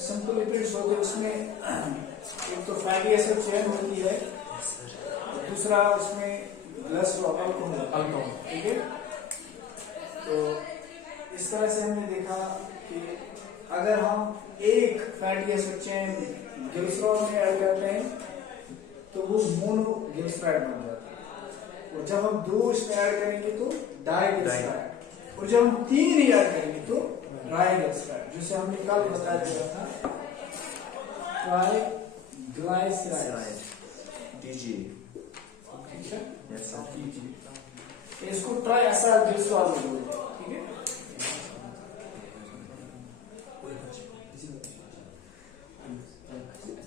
Simple lipids होते हैं उसमें एक तो फैटी एसिड चेन होती है, दूसरा उसमें अल्कोहल, ठीक है। तो इस तरह से हमने देखा कि अगर हम एक फैटी एसिड चेन ग्लिसरॉल में ऐड करते हैं तो वो मोनोग्लिसराइड बन जाता है, और जब हम 2 इसमें ऐड करेंगे तो डाइग्लिसराइड, और जब हम 3 ही ऐड करेंगे तो ट्राइग्लिसराइड, जिसे हमने कल बता दिया था ट्राइग्लिसराइड DG। इसको ट्राई ऐसा ग्लिसरॉल बोलते हैं, ठीक है।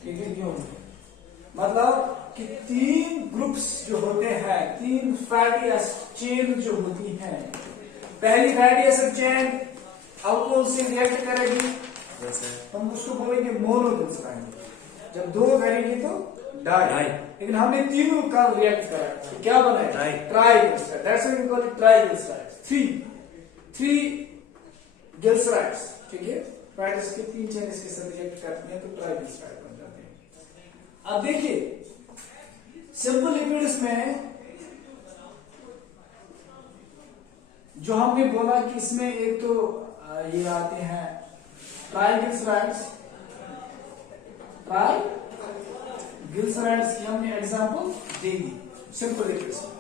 ठीक है, क्यों? मतलब कि 3 ग्रुप्स जो होते हैं, 3 फैटी एसिड चेन जो होती हैं, पहली फैटी एसिड चेन अल्कोहल से रिएक्ट करेगी, हम उसको बोलेंगे मोनोग्लिसराइड। जब 2 करेंगे तो डाई, लेकिन हमने तीनों का रिएक्ट करा तो क्या बना है? Triglyceride. That's why we call it triglyceride. 3 glycerides, ठीक है। फैट्स के 3 चेन इसके साथ रिएक्ट करती हैं तो ट्राइग्लिसराइड बन जाते हैं। अब देखिए सिंपल लिपिड्स में जो हमने बोला कि इसमें एक तो ये आते हैं ट्राइग्लिसराइड्स की हमने एग्जांपल दे दी सिंपल लिपिड्स में.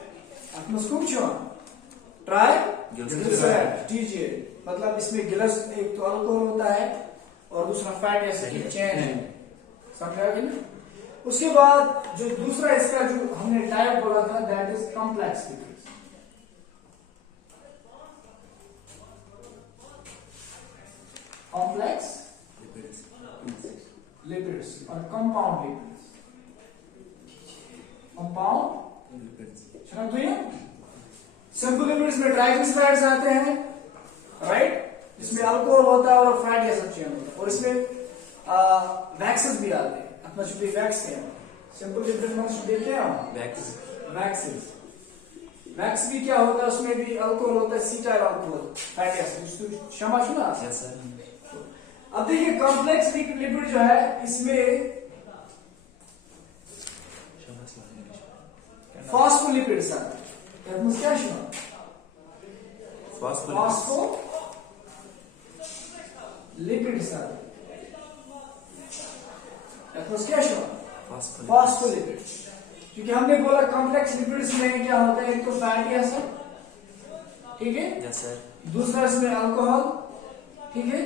Acum scumcion ट्राइग्लिसराइड टीजे, मतलब इसमें गिलस एक तो अल्कोहल होता है और दूसरा फैट एसिड चेन है, समझा कि नहीं? उसके बाद जो दूसरा इसका जो हमने टाइप बोला था that is complex lipids. Complex lipids और कंपाउंड लिपिड्स. कंपाउंड लिपिड्स समझ गए? सिंपल लिपिड्स में ट्राइग्लिसराइड्स आते हैं, राइट, इसमें अल्कोहल होता है और फैटी एसिड चेन होता है, और इसमें वैक्सेस भी आते हैं. अपना शुभी वैक्स है सिंपल लिपिड में देते हैं हम वैक्सेस. वैक्स भी क्या होता है, उसमें भी अल्कोहल होता है, सीटाइल अल्कोहल फैटी एसिड. क्षमा सुना? Yes sir. अब देखिए कॉम्प्लेक्स लिपिड जो है इसमें फॉस्फोलिपिड्स आते हैं. क्या सुना? फॉस्फोलिपिड्स आते हैं. क्या सुना? फॉस्फोलिपिड्स. क्योंकि हमने बोला कॉम्प्लेक्स लिपिड्स में क्या होता है, एक तो फैटी एसिड, ठीक है, यस सर, दूसरा इसमें अल्कोहल, ठीक है,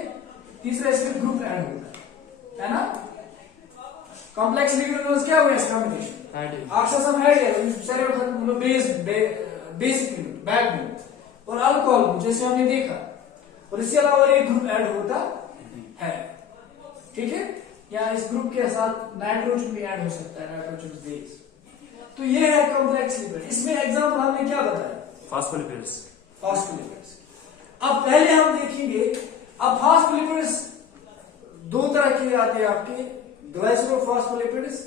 तीसरा इसमें ग्रुप ऐड होता है ना. कॉम्प्लेक्स लिपिड में क्या हुआ इसका कॉम्बिनेशन? आपसे सब है बेसिक बैकबोन और अल्कोहल जैसे हमने देखा, और इसके अलावा एक ग्रुप ऐड होता है, ठीक है. या इस ग्रुप के साथ नाइट्रोजन भी ऐड हो सकता है, नाइट्रोजन बेस. तो ये है कॉम्प्लेक्स लिपिड. इसमें एग्जांपल हमने क्या बताया? फॉस्फोलिपिड्स. अब पहले हम देखेंगे, अब फॉस्फोलिपिड्स 2 तरह के आते हैं आपके, ग्लाइसरोफॉस्फोलिपिड्स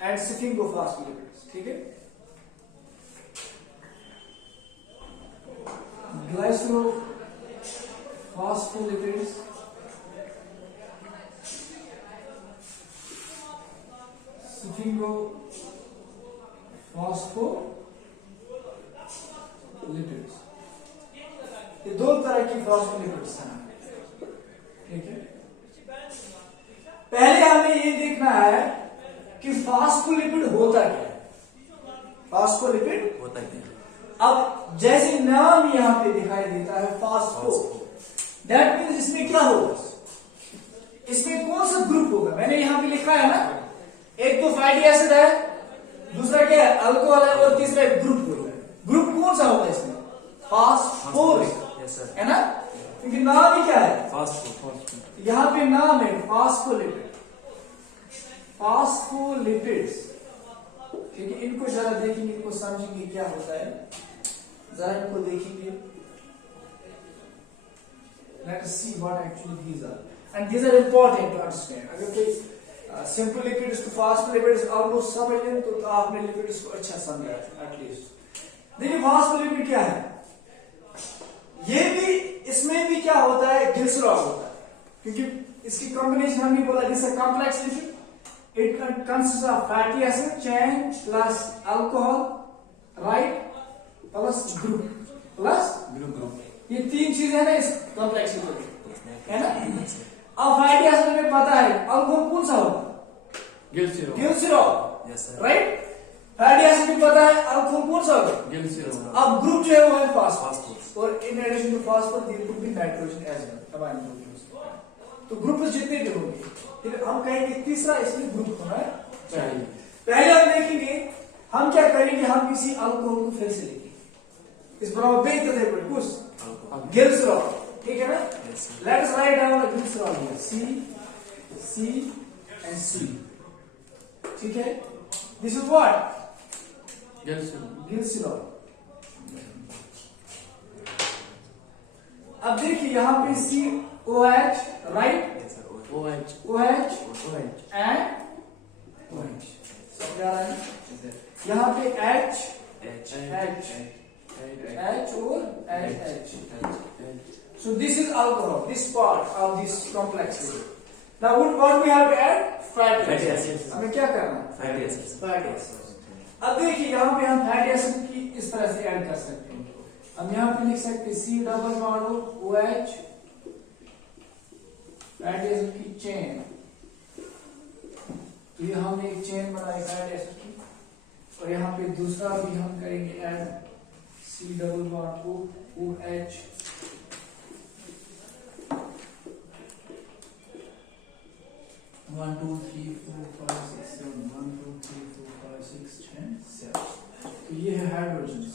एंड स्फिंगोफॉस्फोलिपिड्स, ठीक है. ग्लाइसरोफॉस्फोलिपिड्स स्फिंगोफॉस्फोलिपिड्स, ये 2 तरह की फॉस्फोलिपिड्स हैं, ठीक है. पहले हमें ये देखना है कि फॉस्फोलिपिड होता क्या है. फॉस्फोलिपिड होता क्या है? अब जैसे नाम यहां पे दिखाई देता है फॉस्फो, दैट मीन्स इसमें क्या होगा, इसमें कौन सा ग्रुप होगा. मैंने यहां पे लिखा है ना, एक तो फैटी एसिड है, दूसरा क्या है, अल्कोहल है, और तीसरा ग्रुप होगा. ग्रुप कौन सा होगा इसमें? फॉस्फोरिक, है ना, क्योंकि नाम ही क्या है, फॉस्फो. यहां पे नाम है फॉस्फोलिपिड, फॉस्फोलिपिड्स, ठीक है. इनको जरा देखेंगे, इनको समझेंगे क्या होता है, जरा इनको देखेंगे. Let us see what actually these are, and these are important to understand. अगर कोई सिंपल लिपिड्स को फॉस्फोलिपिड्स ऑलमोस्ट समझ लें तो आपने लिपिड्स को अच्छा समझा एटलीस्ट. देखिए फॉस्फोलिपिड क्या है, ये भी इसमें भी क्या होता है, ग्लिसरॉल होता है, क्योंकि इसकी कॉम्बिनेशन हमने बोला this a complex lipid, it consist of fatty acid chain plus alcohol, right, plus group, ये तीन चीजें है ना इस कॉम्प्लेक्स लिपिड, है ना। अब फैटी एसिड में पता है अल्कोहल कौन सा होगा, glycerol, Yes, sir. Right. Fatty acid में पता है अल्कोहल कौन सा होगा, अब ग्रुप जो है वो है फास्फोरस, और in addition to phosphorus there could be nitrogen as well, combined group. तो ग्रुप जितने भी होंगे, फिर हम कहेंगे तीसरा इसमें ग्रुप होना चाहिए। पहले हम देखेंगे हम क्या करेंगे, हम किसी अल्कोहल को फिर से लिखेंगे इस बराबर बेहतर है कुछ ग्लिसरॉल, ठीक है ना। Let us write down the glycerol here, C and C, ठीक है। This is what, glycerol. अब देखिए यहाँ पे COH, right, Yes, sir. OH and OH सब जा रहा है, यहाँ पे H और H. So this is alcohol, this part of this complex. Now what we have to add? Fatty acids. हमें क्या करना है? Fatty acids. Fatty acids. अब देखिए यहाँ पे हम फैटी एसिड की इस तरह से ऐड कर सकते हैं। हम यहाँ पे लिख सकते हैं C double bond OH, fatty acid की चेन, तो ये हमने एक चेन बनाई फैटी एसिड की, और यहाँ पे दूसरा भी हम करेंगे add C double bond OH, 1 2 3 4 5 6 7, 1 2 3 4 5 6 7, तो ये है हाइड्रोजन्स।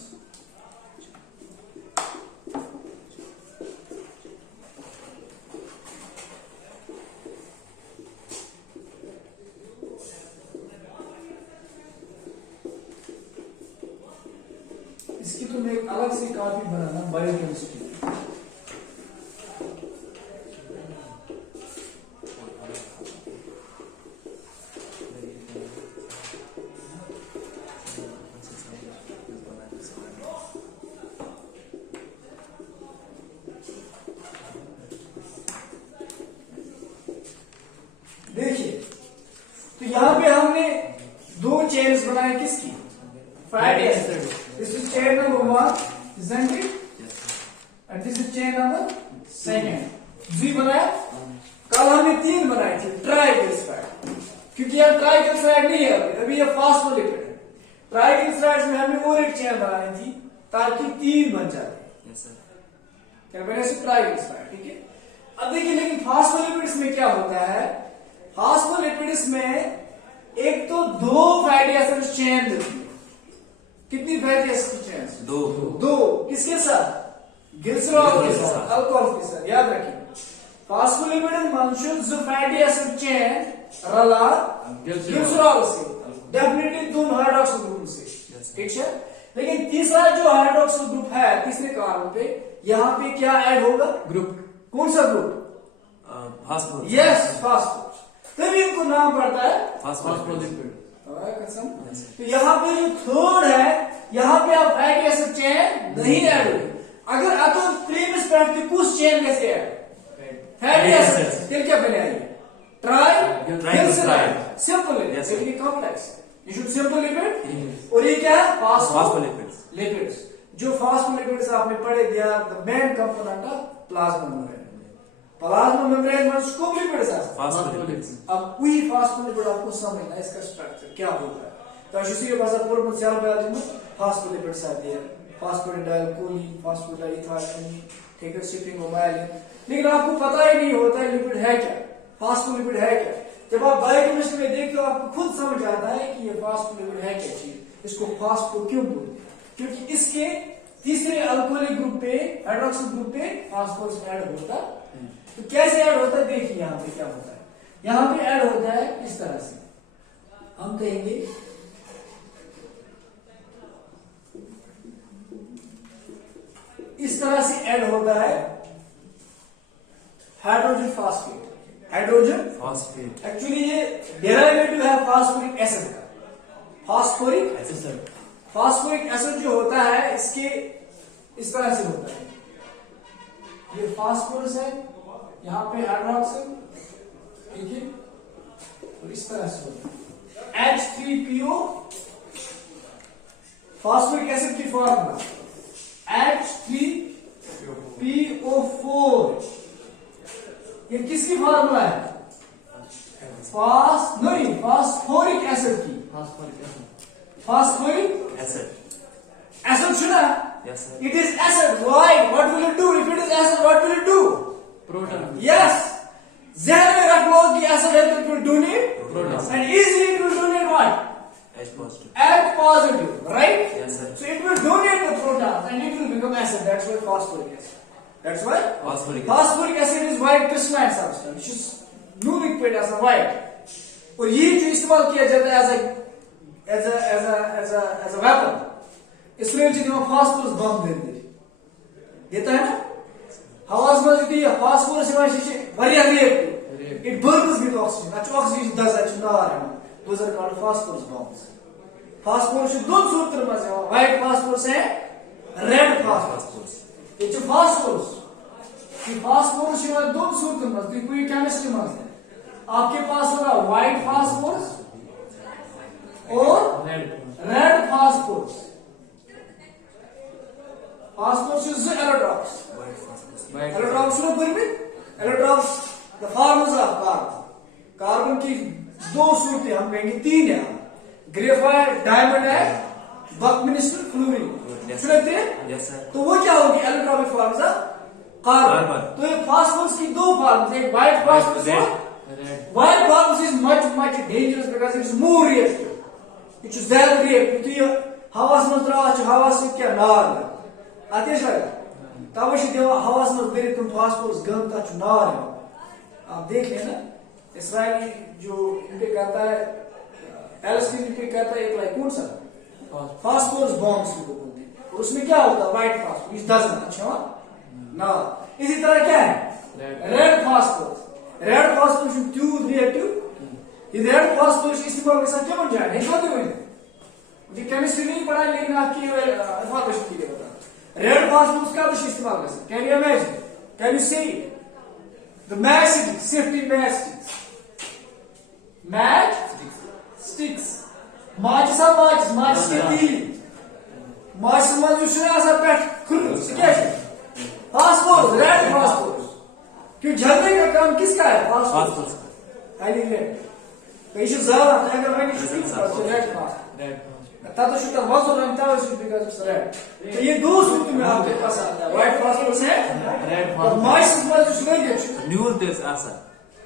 इसकी तो मैं एक अलग से कॉपी बनाना बायोकेमिस्ट्री। देखिए तो यहाँ पे हमने दो चेन्स बनाए, किसकी, fatty acid. This is chain number 1, isn't it? And this is chain number 2 जी बनाया। कल हमने 3 बनाए थे ट्राइग्लिसराइड, क्योंकि यहाँ ट्राइग्लिसराइड नहीं है अभी ये फास्फोलिपिड है। ट्राइग्लिसराइड में हमें और एक चेन बनानी थी ताकि 3 बन जाते। Yes, sir. क्या बने से ट्राइग्लिसराइड, ठीक है। अब देखिए लेकिन फास्फोलिपिड्स में क्या होता है, फास्फोलिपिड्स में एक तो 2 फैटी एसिड चेन होती है। कितनी फैटी एसिड चेन? 2 किसके साथ, ग्लिसरॉल के साथ, अल्कोहल के साथ। याद रखिए फास्फोलिपिड मानशुल जो फैटी एसिड चेन रला ग्लिसरॉल से, डेफिनेटली 2 हाइड्रोक्सिल ग्रुप से, ठीक है। लेकिन तीसरा जो हाइड्रोक्सिल ग्रुप है तीसरे कार्बन पे, यहाँ पे क्या ऐड होगा, ग्रुप। कौन सा ग्रुप, Phosphorus. यस फास्फोरस, तभी इनको नाम पड़ता है Phospholipids. कसम। तो यहाँ पे जो थर्ड है, यहाँ पे आप फैटी एसिड चेन नहीं ऐड होगी। अगर अतुल प्रीवियस कुछ चेन कैसे ऐड, फैटी एसिड फिर क्या बने आइए, ट्राइग्लिसराइड, सिंपल है, लेकिन complex, you should simple lipid, और ये क्या है, Phospholipids. लिपिड्स। जो फास्फोलिपिड्स आपने पढ़े दिया, the main component of plasma membrane. Plasma membrane में स्कोप लिपिड्स है, Phospholipids. अब वही फास्फोलिपिड आपको समझना है, इसका स्ट्रक्चर क्या होता है। तो इसी भाषा पूर्व सेल बायोलॉजी में फास्फोलिपिड्स आते हैं, फास्फोलिपिडोलाइकोलीन, फास्फोलिपिडोलाइथाइलिन, ठीक है, शिपिंग ओमाइलिन। लेकिन आपको पता ही नहीं होता है लिपिड है क्या, फास्फोलिपिड है क्या। जब आप बायोकेमिस्ट्री में देखते हो आपको खुद समझ आता है कि ये फास्फोलिपिड है क्या चीज, इसको फास्फो क्यों बोलते हैं, क्योंकि इसके तीसरे अल्कोहलिक ग्रुप पे, हाइड्रोक्सिल ग्रुप पे फास्फोरस ऐड होता है। तो कैसे ऐड होता है, देखिए यहाँ पे क्या होता है। यहाँ पे ऐड होता है इस तरह से, हम कहेंगे इस तरह से ऐड होता है hydrogen phosphate. Hydrogen Phosphate. Actually ये डेरिवेटिव है फास्फोरिक एसिड का। Phosphoric Acid. फास्फोरिक एसिड जो होता है इसके इस तरह से होता है, ये फास्फोरस है, यहाँ पे हाइड्रोक्सिल, ठीक है, और इस तरह से H3PO फास्फोरिक एसिड की फॉर्मूला H3PO4, ये किसकी फॉर्मूला है? फास्फोरिक एसिड की। Phosphoric Acid. एसिड सुना? Yes, sir. It is acid. Why? What will it do? If it is acid, what will it do? Proton. Yes. जहन में रख लो कि acid है तो it will donate Proton. and easily it will donate what? H positive. H positive, right? Yes, sir. So it will donate the protons and it will become acid. That's why phosphoric acid. That's why Phosphoric acid. phosphoric acid is white crystalline substance. Which is no liquid as a white. और ये जो इस्तेमाल किया जाता है as a weapon, इसमें जो phosphorus बम देता है ना, हवास में जो ये फास्फोरस है वारिया reactive, it burns with oxygen. That's oxygen does that not. Those are called phosphorus bombs. Phosphorus is दोन सूत्र में से white phosphorus है red phosphorus. ये जो phosphorus है दोन सूत्र में, तो कोई केमिस्ट्री में है, आपके पास होगा white phosphorus और red phosphorus. Phosphorus is the allotropes. Allotropes में pyramid. Allotropes the forms of carbon. Carbon की दो सूरतें हम कहेंगे, तीन है, ग्रेफाइट, डायमंड है, बकमिनिस्टर, फ्लोरीन। सुनते हैं? Yes, sir. तो वो क्या होगी? Allotropic forms of carbon. तो ये फास्फोरस की दो फॉर्म्स, एक व्हाइट फास्फोरस और white phosphorus is much dangerous because it is more reactive, it is ज्यादा रिएक्टिव। तो ये हवास में त्रा हवा से क्या नार आतेश लगा, तब से देवा हवास में मेरे तुम फास्फोरस गन ता नार है। आप देख लेना इसराइली जो इनपे कहता है, पैलेस्टीन पे कहता है, एक लाइक कौन सा फास्फोरस बॉम्ब्स को बोलते हैं, और उसमें क्या होता है? व्हाइट फास्फोरस डजंट अच्छा ना। इसी तरह क्या है? Red phosphorus. Red phosphorus tube reactive, ये रेड फास्फोरस इस्तेमाल के साथ क्या बन जाए? नहीं खाते हुए मुझे केमिस्ट्री नहीं पढ़ा, लेकिन आपकी इंफॉर्मेशन के लिए बता, रेड फास्फोरस का इस्तेमाल कर सकते। Can you imagine? Can you से the matchsticks, safety matchsticks, matchsticks, matches के तीली, matches जो सुना सब बैठ खुल से क्या है? Phosphorus, red phosphorus. क्यों जलने का काम किसका है? फास्फोरस। Highly red. तो ये ज़्यादा है, अगर मैं किसी को रेड फास्फोरस, तातो शुक्र वाज़ो रंग ताऊ शुक्र बिकॉज़ ऑफ रेड। तो ये दो सूत्र में आपके पास आता है, व्हाइट फास्फोरस है, रेड फास्फोरस। माइसिस में जो सुनाई दे, Newer there's acid.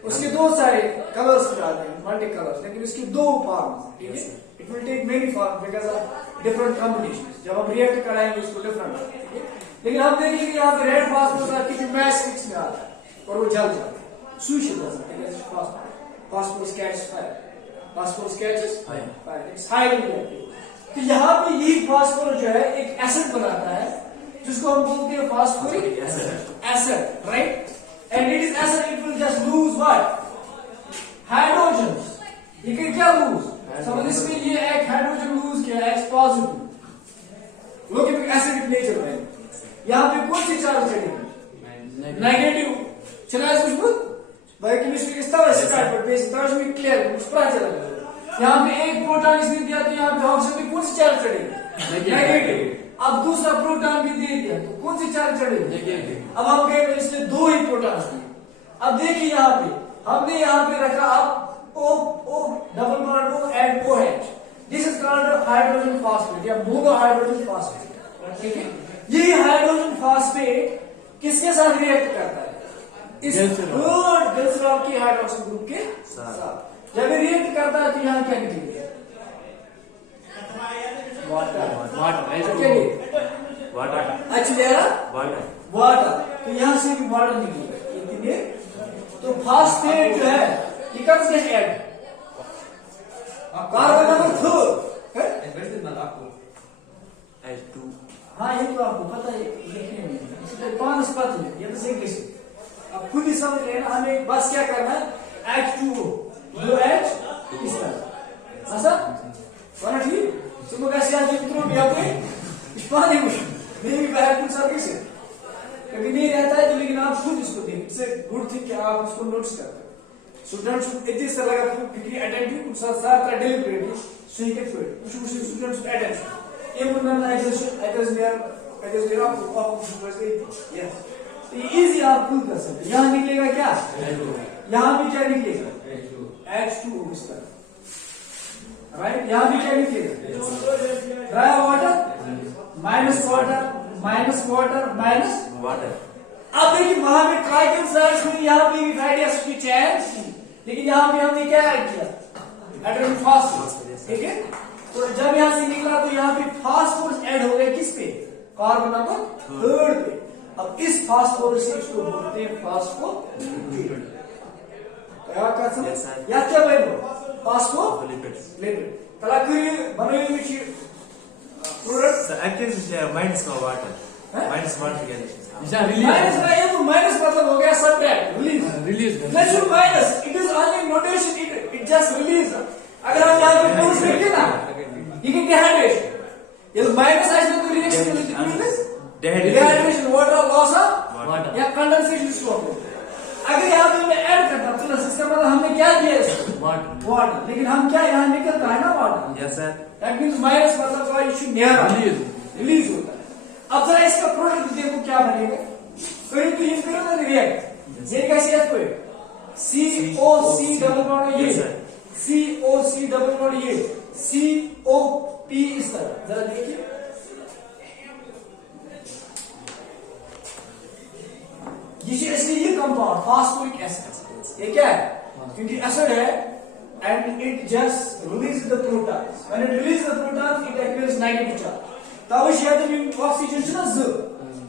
उसके दो सारे कलर्स भी आते हैं, मल्टी कलर्स, लेकिन उसकी दो फॉर्म्स, ठीक है? It will take many form because of different combinations. जब हम रिएक्ट कराएंगे उसको डिफरेंट, ठीक है? लेकिन हम देखेंगे कि यहाँ पे रेड फास्फोरस आपकी जो मैचस्टिक्स में आता है और वो जल जाता है, स्विच हो जाता है, phosphorus catches fire, phosphorus catches fire, it's highly reactive. तो यहाँ पे ये फास्फोरस जो है एक एसिड बनाता है जिसको हम बोलते हैं phosphoric acid, right? And it is acid, it will just lose what? Hydrogens. ये क्या lose? समझ इसमें ये एक हाइड्रोजन लूज किया, H पॉजिटिव। लोग एक एसिडिक नेचर है। यहाँ पे कौन सी चार्ज चढ़ेगी? नेगेटिव। चला है सुझबुत? बायोकेमिस्ट्री किस तरह से स्टार्ट करते हैं? इस तरह से क्लियर कुछ पता चला। यहाँ पे एक प्रोटॉन इसने दिया तो यहाँ पे ऑक्सीजन में कौन सी चार्ज चढ़ेगी? नेगेटिव। अब दूसरा प्रोटॉन भी दे दिया तो कौन सी चार्ज चढ़ेगी? नेगेटिव। अब हम कहेंगे इसने दो ही प्रोटॉन दिए। अब देखिए यहाँ पे हमने यहाँ पे रखा अब O double bond O and OH। This is called hydrogen phosphate या मोनो हाइड्रोजन फॉस्फेट, ठीक है? ये हाइड्रोजन फॉस्फेट किसके साथ रिएक्ट करता है? इस थर्ड ग्लिसरॉल की हाइड्रोक्सिल ग्रुप के साथ। जब ये रिएक्ट करता है तो यहाँ क्या निकलेगा? वाटर। तो यहाँ से भी वाटर निकलेगा, इतने। तो फास्फेट जो है ये कब से ऐड? कार्बन नंबर 3 है। H2. हाँ, ये तो आपको पता है, लिखने में इसलिए 5 पद है, ये तो सही कैसे? अब खुद ही समझ लेना, हमें बस क्या करना है? H2O, दो H इस तरह, ऐसा? वाला ठीक? तुम कैसे आज मित्रों भी आपने इस पानी में नहीं भी बाहर कुछ सब कैसे? कभी नहीं रहता है तो, लेकिन आप खुद इसको देखें, इट्स ए गुड थिंग कि आप इसको नोटिस करते हैं। स्टूडेंट्स इस तरह का फिक्री अटेंटिव साथ डेलिबरेटली सो ये फ्लूइड स्टूडेंट्स अटेंशन ये Munna as there of yes तो इजी आप खुद कर सकते। यहां निकलेगा क्या, यहां भी क्या निकलेगा H2O इस तरह, राइट। यहां भी क्या निकलेगा dry water minus water minus water minus Water. अब देखिए वहां पे ट्राइकल सर्च हुई, यहाँ पे फैटी एसिड की चैन थी, लेकिन यहाँ पे हमने क्या ऐड किया एटॉमिक फास्फोरस, ठीक है। तो जब यहाँ से निकला तो यहाँ पे फास्फोरस ऐड हो गया किस पे, कार्बन नंबर 3 पे। अब इस फास्फोरस से इसको बोलते हैं फास्फोलिपिड। Yes, sir. या क्या बोलो फास्फोलिपिड। Lipids. कलाकारी बनाई हुई प्रोडक्ट So actually minus का water. Huh? Minus water क्या लिखा माइनस का ये तो माइनस मतलब हो गया subtract release Release. Let's do minus it is only notation it just release. अगर हम यहां पे प्लस लिखते ना ये क्या डिहाइड्रेशन, ये माइनस है तो reaction with dehydration water loss Water. या कंडेंसेशन स्ट्रोक। अगर यहां पे हमने ऐड करता प्लस इसका मतलब हमने क्या किया इसको Water. वाटर, लेकिन हम क्या यहां निकलता है ना water, Yes sir. That means minus मतलब का इशू नियर रिलीज होता है। अब जरा इसका प्रोडक्ट देखो क्या बनेगा, कहीं तो ये करो ना रिएक्ट ये कैसे है कोई COC डबल बॉन्ड ये Yes, sir. COC double bond ये COP इस तरह, जरा देखिए ये कंपाउंड फास्फोरिक एसिड, ये क्या है क्योंकि एसिड है and it just release the protons, when it release the protons it acquires negative charge. तब शायद ऑक्सीजन से ना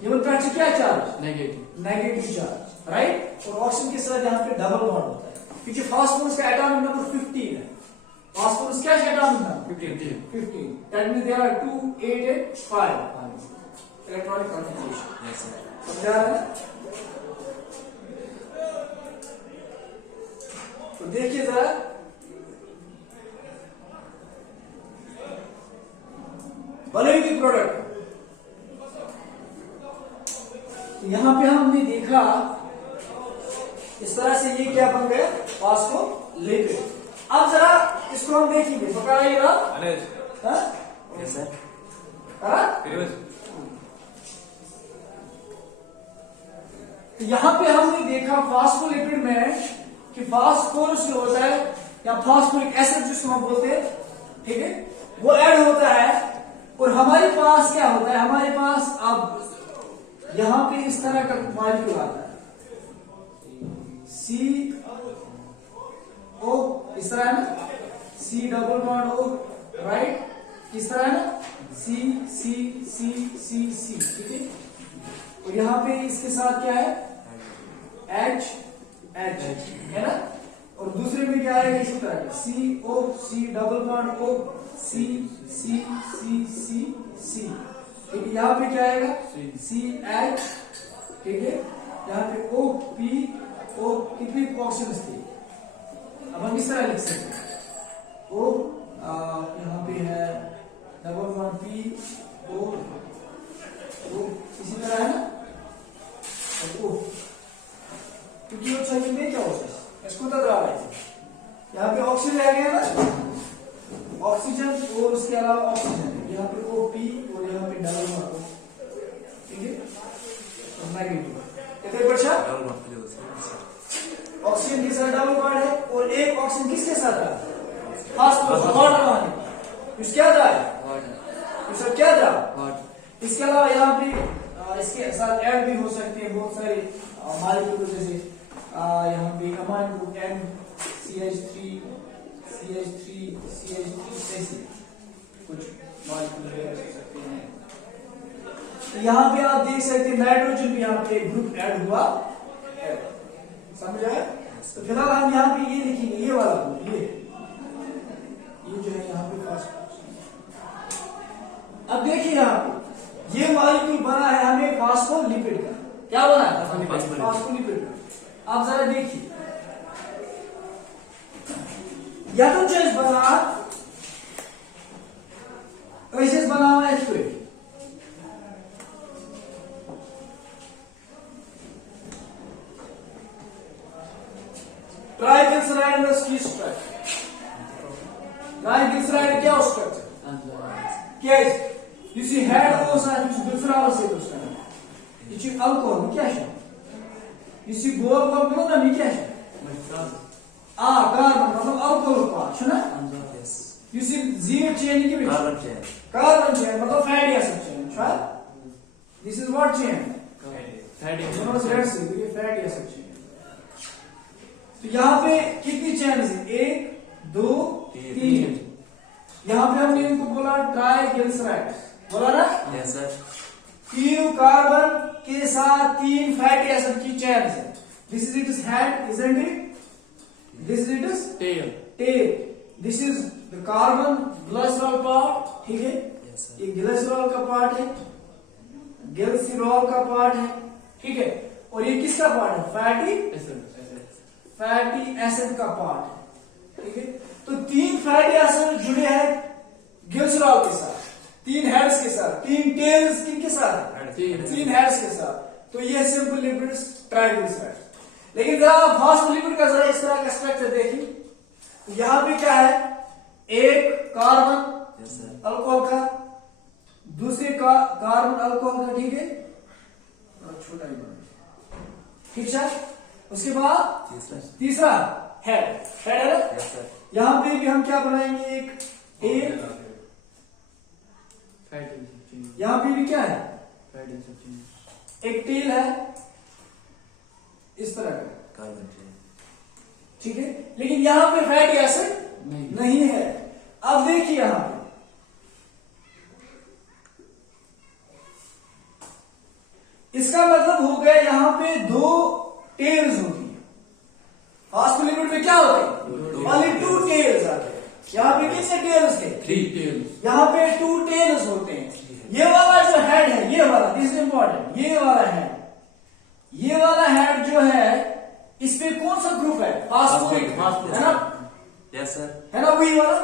ये पे क्या चार्ज नेगेटिव चार्ज, राइट। और ऑक्सीजन के साथ यहाँ पे डबल बॉन्ड होता है क्योंकि फास्फोरस का एटॉमिक नंबर 15 है। फास्फोरस क्या है atomic number 15, that means there are 2 8 and 5 electronic configuration. Yes sir. समझा रहे हैं? तो देखिए जरा बनेगी प्रोडक्ट। यहां पे हमने देखा इस तरह से ये क्या बन गया फास्फोलिपिड। अब जरा इसको हम देखेंगे, पकड़ाइएगा। Yes sir. तो यहां पे हमने देखा फास्फोलिपिड में कि फास्फोरस जो होता है या फास्फोरिक एसिड जिसको हम बोलते हैं, ठीक है, वो ऐड होता है। और हमारे पास क्या होता है, हमारे पास अब यहां पे इस तरह का मॉलिक्यूल आता है CO इस तरह है ना, C double bond O, right, इस तरह है ना C C C C C, ठीक है। और यहां पे इसके साथ क्या है H H है ना, और दूसरे में क्या आएगा इसी तरह CO C double bond O C C C C C, ठीक है। यहाँ पे क्या आएगा CH, ठीक है। यहाँ पे O P O, कितनी ऑप्शंस थी, अब हम इस तरह लिख सकते हैं O, यहाँ पे है double bond P O O, इसी तरह है ना O, क्योंकि वो चाहिए नहीं क्या होता है इसको तो रहा है। यहाँ पे ऑक्सीजन रह गया ना, ऑक्सीजन और उसके अलावा ऑक्सीजन, यहाँ पे OP और यहाँ पे डबल बॉन्ड O, ठीक है। नेगेटिव कितने परसेंट Double bond के लिए ऑक्सीजन के साथ डबल बॉन्ड है, और एक ऑक्सीजन किसके साथ है फास्फोरस वाटर वाले, इसके क्या था ये सब क्या था। इसके अलावा यहाँ पे इसके साथ ऐड भी हो सकते हैं बहुत सारे मॉलिक्यूल, जैसे यहाँ पे अमाइन ग्रुप CH3 ऐसे कुछ मॉलिक्यूल ऐड हो सकते हैं। तो यहाँ पे आप देख सकते हैं नाइट्रोजन भी यहाँ पे ग्रुप ऐड हुआ है, समझ आया। तो फिलहाल हम यहाँ पे ये लिखेंगे, ये वाला ग्रुप, ये जो है यहाँ पे फास्फोरस। अब देखिए यहाँ पे ये मॉलिक्यूल बना है हमें फास्फोलिपिड का, क्या बना है फास्फोलिपिड का। आप जरा देखिए या तो चेंज बना ऐसे बना हुआ है H2, ट्राइग्लिसराइड की स्ट्रक्चर ग्लिसराइड क्या स्ट्रक्चर क्या यह हेड ग्लिसरॉल से यह अल्कोहल क्या गोल गोल मिलो ना क्या कार्बन मतलब alcohol part zero chain carbon chain मतलब fatty acid chain this is what chain fatty acid chain. तो यहाँ पे कितनी चेन है 1 2 3 यहाँ पे हमने इनको बोला ट्राइग्लिसराइड बोला ना Yes, sir. 3 कार्बन के साथ 3 फैटी एसिड की चेन है। This is it is head isn't it? This is it is Tail. tail. This is the carbon glycerol part, ठीक है? Yes, sir. ये ग्लिसरॉल का पार्ट है, ग्लिसरॉल का पार्ट है, ठीक है? और ये किसका पार्ट है? फैटी एसिड का पार्ट है, ठीक है? तो 3 फैटी एसिड जुड़े हैं ग्लिसरॉल के साथ, 3 हेड्स के साथ, 3 टेल्स किनके साथ? 3 हेड्स के साथ। तो ये सिंपल लिपिड्स ट्राइग्लिसराइड। लेकिन जरा आप फॉस्फोलिपिड का जरा इस तरह का स्ट्रक्चर देखिए, तो यहां पे क्या है? एक कार्बन Yes, sir. अल्कोहल का, दूसरे का कार्बन अल्कोहल का, ठीक है? छोटा ही बना, ठीक है? उसके बाद तीसरा हेड है ना? Yes, sir. यहां पे भी हम क्या बनाएंगे? एक यहां पे भी क्या है? एक टेल है इस तरह का, Carbon chain. ठीक है? लेकिन यहां पे फैटी एसिड नहीं है। अब देखिए यहां पे इसका मतलब हो गया यहां पे 2 टेल्स होती है। फॉस्फोलिपिड में क्या होता है? ओनली 2 टेल्स आते हैं। यहां पे कितने टेल्स थे? 3 tails. यहां पे 2 टेल्स होते हैं। ये वाला जो हेड है, ये वाला दिस इज इंपॉर्टेंट, ये वाला हेड जो है, इस पे कौन सा ग्रुप है? फॉस्फोलिक है ना? Yes, sir. है ना वही वाला।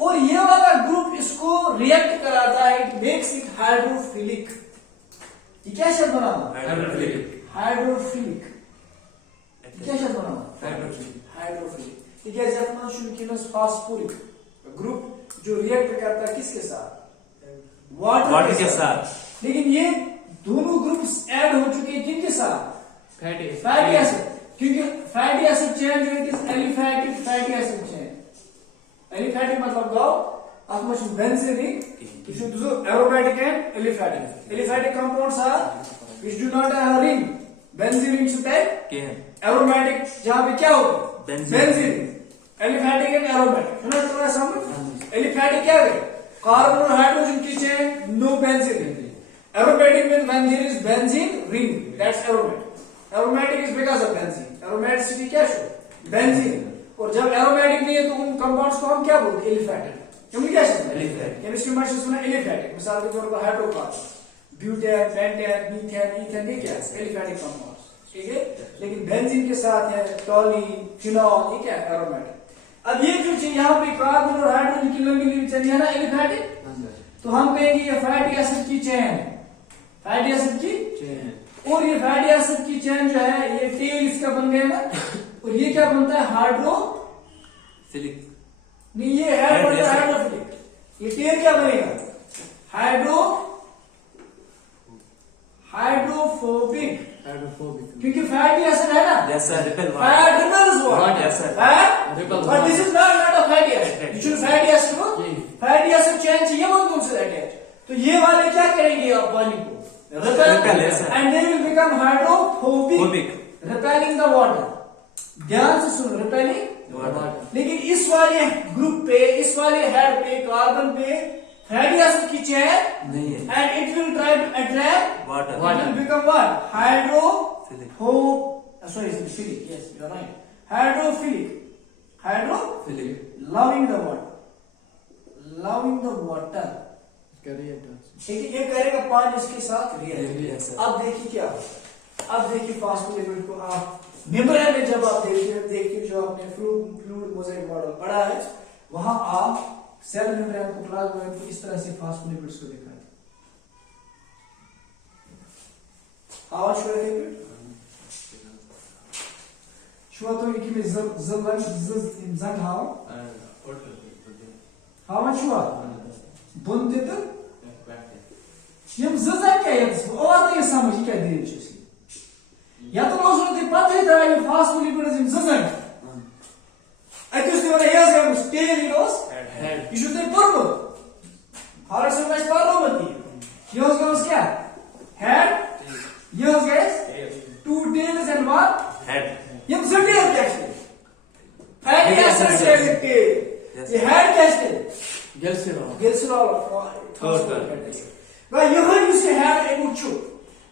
और ये वाला ग्रुप इसको रिएक्ट कराता है, इट मेक्स इट हाइड्रोफिलिक। ये क्या शब्द बना हुआ? Hydrophilic. हाइड्रोफिलिक। क्या शब्द बना हुआ? Hydrophilic. हाइड्रोफिलिक। ठीक है, फॉस्फोरिक ग्रुप जो रिएक्ट करता है किसके साथ? Water के साथ. लेकिन ये दोनों ग्रुप्स ऐड हो चुके हैं किनके साथ? Fatty acid. क्योंकि फैटी एसिड चेन जो है aliphatic fatty acid chain. Aliphatic मतलब गाओ अथ मज बेंजीन रिंग, यह aromatic and aliphatic. Aliphatic compounds are which do not have ring. Benzene ring type aromatic जहां पे क्या होगा? बेंजीन। एलिफैटिक एंड एरोमेटिक है ना? थोड़ा समझ। एलिफैटिक क्या है? कार्बन और हाइड्रोजन की chain, no benzene. Aromatic means when there is benzene ring, that's aromatic. Aromatic is because of benzene. Aromaticity क्या शो? बेंजीन। और जब एरोमेटिक नहीं है तो उन कंपाउंड्स को हम क्या बोलते हैं? एलिफैटिक। कम्युनिकेशन केमिस्ट्री में सुना एलिफैटिक, मिसाल के तौर पर hydrocarbon, butane, pentane, methane, ethane, ये क्या है? एलिफैटिक कंपाउंड्स, ठीक है? लेकिन बेंजीन के साथ है टॉलिन, फिनॉल, ये क्या है? एरोमेटिक। अब ये जो चीज यहाँ पे कार्बन और हाइड्रोजन की लंबी लंबी चेन है ना, एलिफैटिक, तो हम कहेंगे ये फैटी एसिड की चेन है। फैटी एसिड की चेन। और ये फैटी एसिड की चेन जो है, ये टेल इसका बन गया ना, और ये क्या बनता है? हाइड्रोफिलिक। नहीं, ये हेड बनता है हाइड्रोफिलिक। ये टेल क्या बनेगा? हाइड्रोफोबिक। क्योंकि फैटी एसिड है ना? Yes, sir. Repel Fat water. repels what? Yes, sir. Fat Repel but water. this is not a fatty acid. You should fatty acid हो? Fatty acid chain चाहिए वो तुमसे attach. तो ये वाले क्या करेंगे आप पानी को? Repel, yes, sir. And they will become hydrophobic. Phobic. Repelling the water. ध्यान से सुनो, repelling Water. लेकिन इस वाले ग्रुप पे, इस वाले हेड पे, कार्बन पे फैटी एसिड की चेन नहीं है. and it will try to attract Water. It will become what? Hydrophilic. Yes, you are right. Hydrophilic. Philic. Loving the water. ठीक है, ये करेगा पानी इसके साथ रिएक्ट। Yes, sir. अब देखिए क्या होगा। अब देखिए फॉस्फोलिपिड को आप मेम्ब्रेन में जब आप देखिए जो आपने फ्लूइड मोज़ेक मॉडल पढ़ा है, वहां आप सेल मेम्ब्रेन को, प्लाज्मा को इस तरह से फॉस्फोलिपिड्स को दिखाएं। How should I keep it? Şua to ikimiz zıllan zan hav. Havan şua. Bun dedi. Yım zızan kya yapıs? O adı ya samajı kya değil çözü. Ya to o zaman de pathe da ya fast food lipids yım zızan. Aí tu escreve aí as gamos, telos, e junto tem porco. Agora você vai para o mati. E os gamos que é? Head, e os guys? Two tails and one? Head. E um zero tail actually. Head is associated tail. The head actually. Gets it all. Now here you see head and uchu.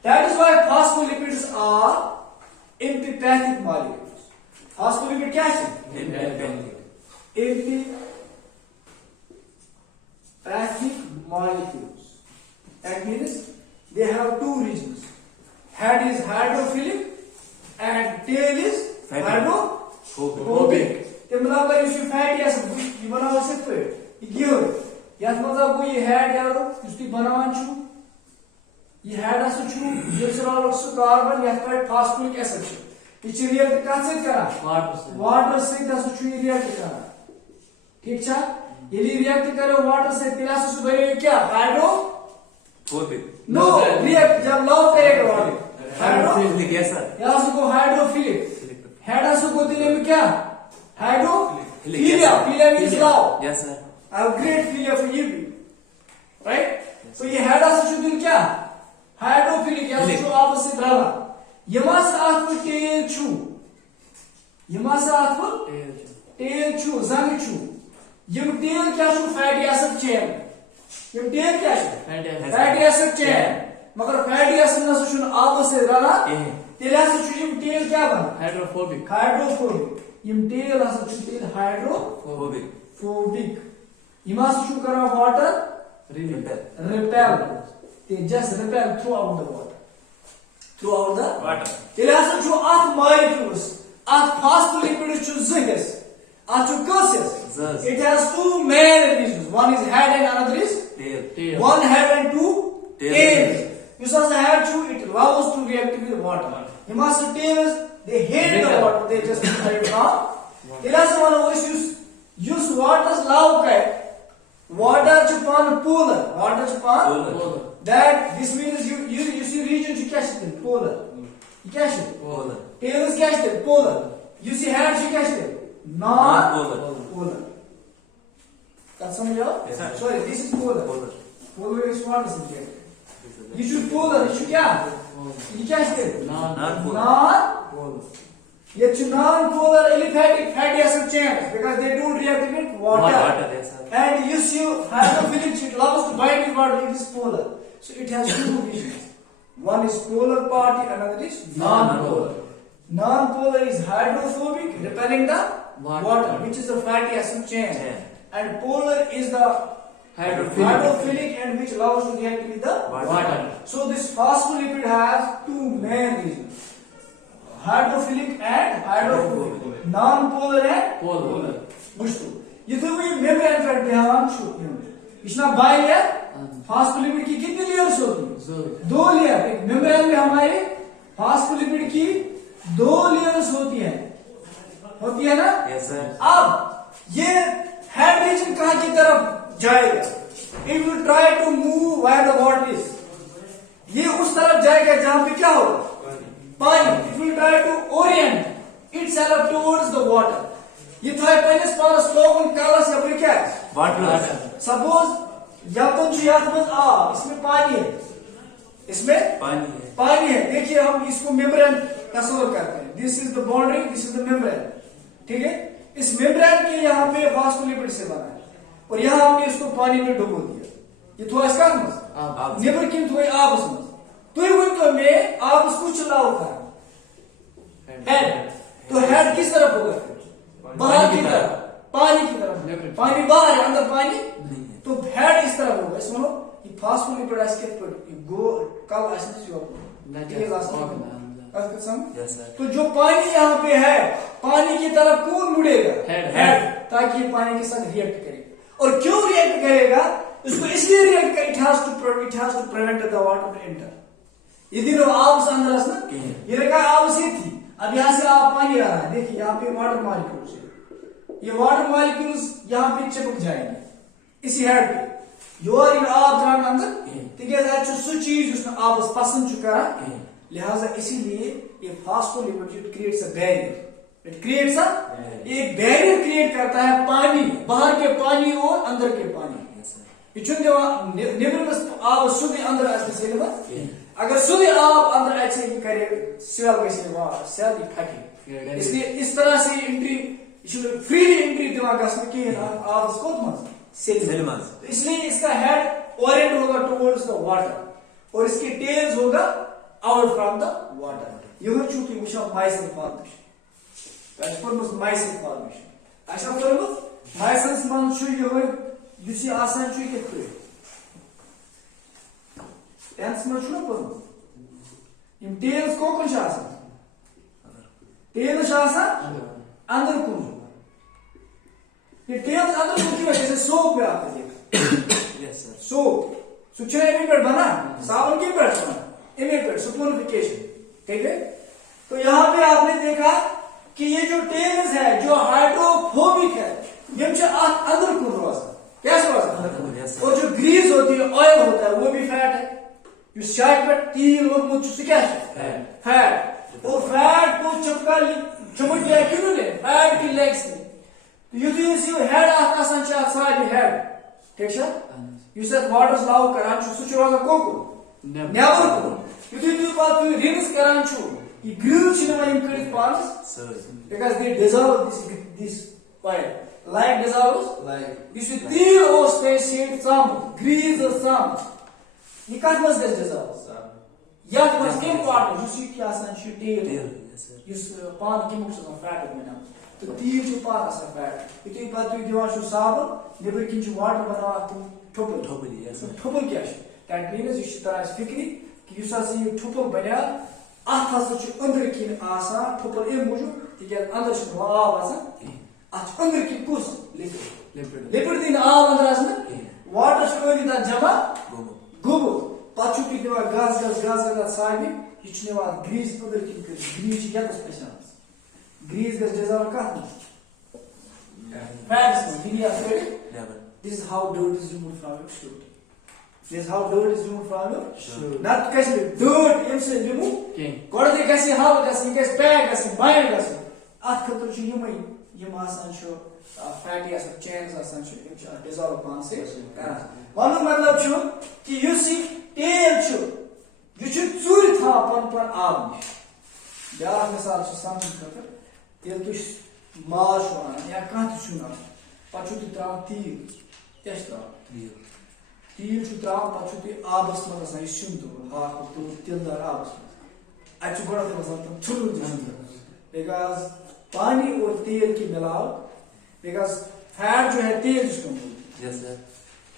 That is why phospholipids are empipathic molecules. Phospholipid क्या है? Empipathic molecules. That means they have two regions. Head is hydrophilic and tail is hydrophobic. ते मतलब अगर इस fatty ऐसे ये बनाओ सिर्फ ये हो या तो मतलब वो ये हेड यार उसकी बनावन चु ये हेड असु चु ग्लिसरॉल ऑक्सो कार्बन या फिर फॉस्फोरिक एसिड ये रिएक्ट कहाँ से करा वाटर से दसु चु रिएक्ट करा ठीक छा ये रिएक्ट करे वाटर से तिलासु से बने क्या हाइड्रोफोबिक नो रिएक्ट जब लव करेगा वाटर हाइड्रोफिलिक यस सर यहाँ से को हाइड्रोफिलिक हेड असु को दिले में क्या hydrophilia philia means love yes sir I have great philia for you, right? So ये हेड असु चु दिल क्या हाइड्रोफिलिक या चु आपसे द्रवा यमास आत्म टेल चु यमास आत्म टेल चु जंग चु यम टेल क्या चु फैटी एसिड चेन यम टेल क्या चु फैटी एसिड चेन मगर फैटी एसिड न सुन आपसे रला तेला से चु यम टेल क्या बन हाइड्रोफोबिक यम टेल असु चु टेल हाइड्रोफोबिक यमास चु करा water repel they just repel throughout the water Ilaso chu at molecules at phospholipids chu zigas at chu curses it has two main regions one is head and another is tail one head and two tails because the head chu it allows to react with water Himasu tails they hate the water they just thrive from Ilaso one always use water's love kai water chu pan polar that this means you see region chu kya shte polar kya shte tail is kya shte polar you see head chu kya shte non polar that samajh sorry this is polar is what is it you should polar you should kya ye kya shte non polar ye chu non polar aliphatic fatty acid chains because they don't react with water and you see hydrophilic it loves to bind with water it is polar so it has two regions one is polar part another is non-polar is hydrophobic repelling the water which is the fatty acid chain and polar is the hydrophilic and which allows to react with the water so this phospholipid has two main regions hydrophilic and hydrophobic non-polar and polar बुझतो ये तो वही membrane fat ध्यान छो इसना by layer phospholipid की कितनी layers होती है दो लेयर एक मेम्ब्रेन में हमारे फॉस्फोलिपिड की दो लेयर्स होती है ना यस सर अब ये हेड रीजन कहां की तरफ जाएगा it will try to move where the water is ये उस तरफ जाएगा जहां पे क्या होगा पानी it will try to orient itself towards the water ये तो है पहले स्पॉन्स लोगों काला से अपने क्या है वाटर सपोज यातन जो यातमत इसमें पानी है इसमें पानी है देखिए हम इसको मेम्ब्रेन तस्वीर करते हैं this is the boundary this is the membrane ठीक है इस मेम्ब्रेन के यहाँ पे फॉस्फोलिपिड से बना है और यहाँ हमने इसको पानी में डुबो दिया ये थोड़ा इसका नेबर किम थोड़ी आप उसमें तो ये तो में आप उसको चलाओ कर हेड तो हेड किस तरफ होगा बाहर की तरफ पानी की तरफ पानी बाहर है अंदर पानी तो हेड इस तरफ होगा इसमें ये फॉस्फोलिपिड एस्केप गो कल ऐसे तो जो पानी यहाँ पे है पानी की तरफ कौन मुड़ेगा हेड ताकि ये पानी के साथ रिएक्ट करेगा और क्यों रिएक्ट करेगा इसको इसलिए रिएक्ट कर it has to prevent the water to enter ये दिनों आप अंदर ना ये रखा आप से थी अब यहां से आप पानी आ रहा है, देखिए यहाँ पे वाटर मॉलिक्यूल्स है, ये वाटर मॉलिक्यूल्स यहाँ पे चिपक जाएंगे इसी हेड पे योर इन आब द्रान अंदर तिकज सह चीज आबस पसंद कर, लिहाजा इसीलिए ये phospholipid creates a barrier, it creates a एक बैरियर क्रिएट करता है पानी, बाहर के पानी और अंदर के पानी। ये निब्रमस आब सुध अंदर अगर सुध आब अंदर करे सेल सेल फटे, इसलिए इस तरह से एंट्री फ्रीली एंट्री दिवा आबस कोत मज, इसलिए इसका हेड ओरिएंट होगा टुवर्ड्स द वाटर और इसके टेल्स होगा आउट फ्रॉम द वाटर। यह चूंकि वो micelle formation micelle formation micelles मन युस यह आसान कित पे 10th मन छुना पढ़ यम टेल्स कोकन आसान, टेल्स आसान अंदर कुन, ये टेल्स अंदर कुन की वजह से सोप पे आपने देखा, सोप सुचना एमी पर बना, साबुन की पर बना, एमी पर सपोनिफिकेशन, ठीक है। तो यहाँ पे आपने देखा कि ये जो टेल्स है जो हाइड्रोफोबिक है, ये अंदर कुन रोजा कैसे रोजा, और जो ग्रीस होती है ऑयल होता है वो भी फैट है, जो शायद पर तीन लोग मुझ से क्या है फैट, और फैट को चमक गया क्यों ने फैट की लेग्स में, तो यू हेड आसान सारे हेड ठीक है, युस वाटर लाव करान सह रोजा कोकुन नेबर कुन, यु पात रिंस करान ये ग्रिल कड़ित पानस because they dissolve this oil like dissolves like this is तीर ओस पे शीट सम ग्रीस सम ये कत मस गस dissolves या मस के पार्ट जुसी की आसान छ टेल इस पान की मुख से फैट में ना, तो तीर जो पान आसान फैट इतनी बात तु दिवान छु साबन नेबर किन छु वाटर बना ठोपल ठोपल क्या है दैट मींस इस तरह फिक्री कि युसा से ये ठोपल बना आथ हस छु अंदर किन आसान ठोपल ए मुजु कि अंदर छु आब आसान अच्छा अंदर की कुछ लिपिड दिन आब अंदर आसन वाटर से जमा गुबु पछु की दिवा गास सामने ये छनेवा ग्रीस अंदर की ग्रीस यकस पहचान ग्रीस गस डिजॉल्व का फैट्स में लिया never, this is how dirt is removed from your shirt, this is how dirt is removed from your shirt, not कैसे dirt इनसे remove कोड दे कैसे हाल कैसे पैक कैसे बाइंड कैसे आठ खतर छु यम आसान छु फैटी आसान चेन्स आसान छु यम डिजॉल्व पान से करन वन मतलब छु कि युसी टेल छु यु छु चूर था पन आब निश ब्या मिसाल छु समझ खतर तेल तुश माल छु या कांत छु ना पछु ता तीर तेस्ता तीर छु ता पछु ती आबस मन आसान शुन तो हा तो तेलदार आबस अच गोड़ा ते मसन थुरु जन बिकॉज़ पानी और तेल की मिलावट, बिकॉज फैट जो है तेल जिसको बोलते हैं,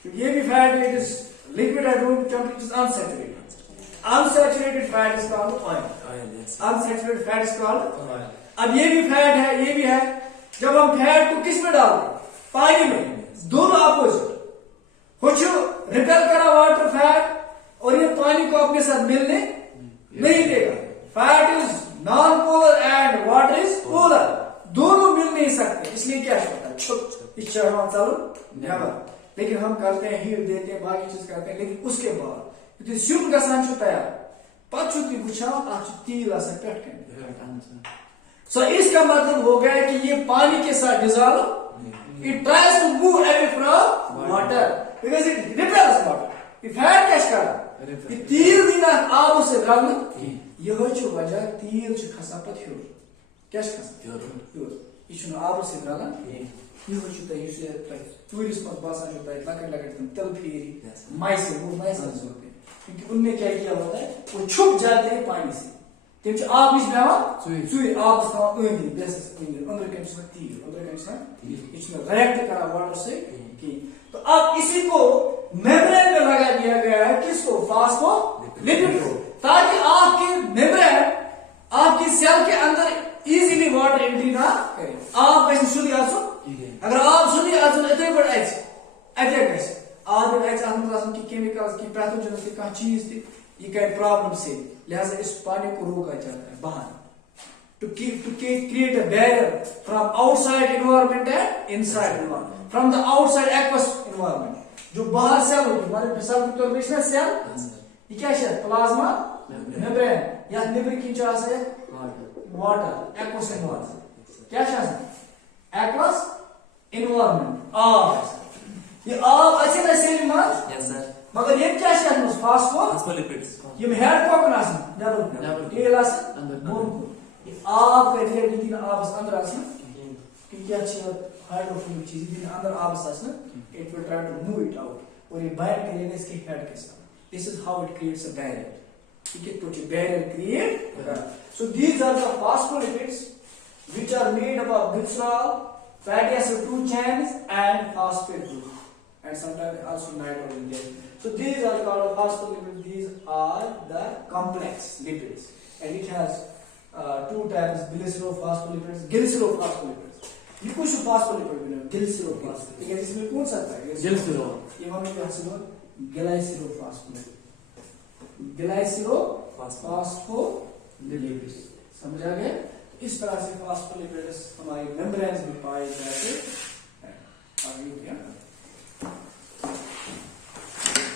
तो ये भी फैट है, it is liquid at room temperature, it is unsaturated, unsaturated fat is called oil, unsaturated fat is called oil. अब ये भी फैट है, ये भी है, जब हम फैट को किस में डालते हैं पानी में, दोनों अपोजिट कुछ रिपेल करा वाटर फैट और ये पानी को अपने साथ मिलने नहीं देगा, fat is non polar and water is polar, दोनों मिल नहीं सकते, इसलिए क्या होता है छुप इस चढ़वा चालू नेवर, लेकिन हम करते हैं हीट देते हैं बाकी चीज करते हैं, लेकिन उसके बाद यदि शुभ गसान छु तैयार पछु ती बुछा आज तील आसे पेट के सो इसका मतलब हो गया कि ये पानी के साथ dissolve, it tries to move away from water because it repels water, if fat कैश कर ये तील दिन आब से रंग यह वजह तील खसा पे हूर क्या खसा यह आब से रलान यह चूरिस मज बसान लकट लकट तल फेरी माइसल वो माइसल होते हैं, क्योंकि उनमें क्या किया होता है वो छुप जाते हैं पानी से, तम आब नश बेवान चूर आबस अंदर कम तील अंदर कम रिएक्ट करा वाटर से की, तो अब इसी को मेम्ब्रेन में लगा दिया गया है, किसको फास्फोलिपिड को, ताकि आपके मेम्ब्रेन आपकी सेल के अंदर इजीली वाटर एंट्री ना करे, आप कैसे सुधी आसो अगर आप सुधी आसो इतने बड़ अटैक आप आदम की केमिकल्स की पैथोजेंस की चीज थी ये क्या प्रॉब्लम से, लिहाजा इस पानी को रोका जाता है बाहर create a barrier from outside environment and inside environment. From the outside aqueous environment. जो बाहर सेल होती है, हमारे मिसाल के तौर पे इसमें सेल, ये क्या है? प्लाज्मा मेम्ब्रेन या निब्र की चाह से वाटर एक्वस एनवायरनमेंट. क्या चाह से? Aqueous environment. आब ये आब अच्छे ना सेल में Yes, sir. मगर ये क्या चाह है? Phosphor Phospholipids. ये हेड कोकन आसन नेबर टेल आसन बोन ये आब के टेल दिन आब अंदर आसन कि क्या चाहिए हाइड्रोफोबिक चीज दिन अंदर आब आसन it will try to move it out और ये बाइंड करेगा इसके हेड के साथ. This is how it creates a barrier. ठीक है, तो ये barrier create. So these are the phospholipids which are made up of glycerol, fatty acid 2 chains and phosphate group and sometimes also nitrogen gas. So these are called phospholipids. These are the complex lipids and it has two types: glycerophospholipids, glycerophospholipids. ये कुछ phospholipid बने glycerophospholipids. ठीक है, इसमें कौन सा आता है? Glycero. ये हम क्या सुनो? glycerophospholipids. glycerophospholipids. समझ आ गया? इस तरह से फॉस्फोलिपिड्स हमारी मेम्ब्रेन्स में पाए जाते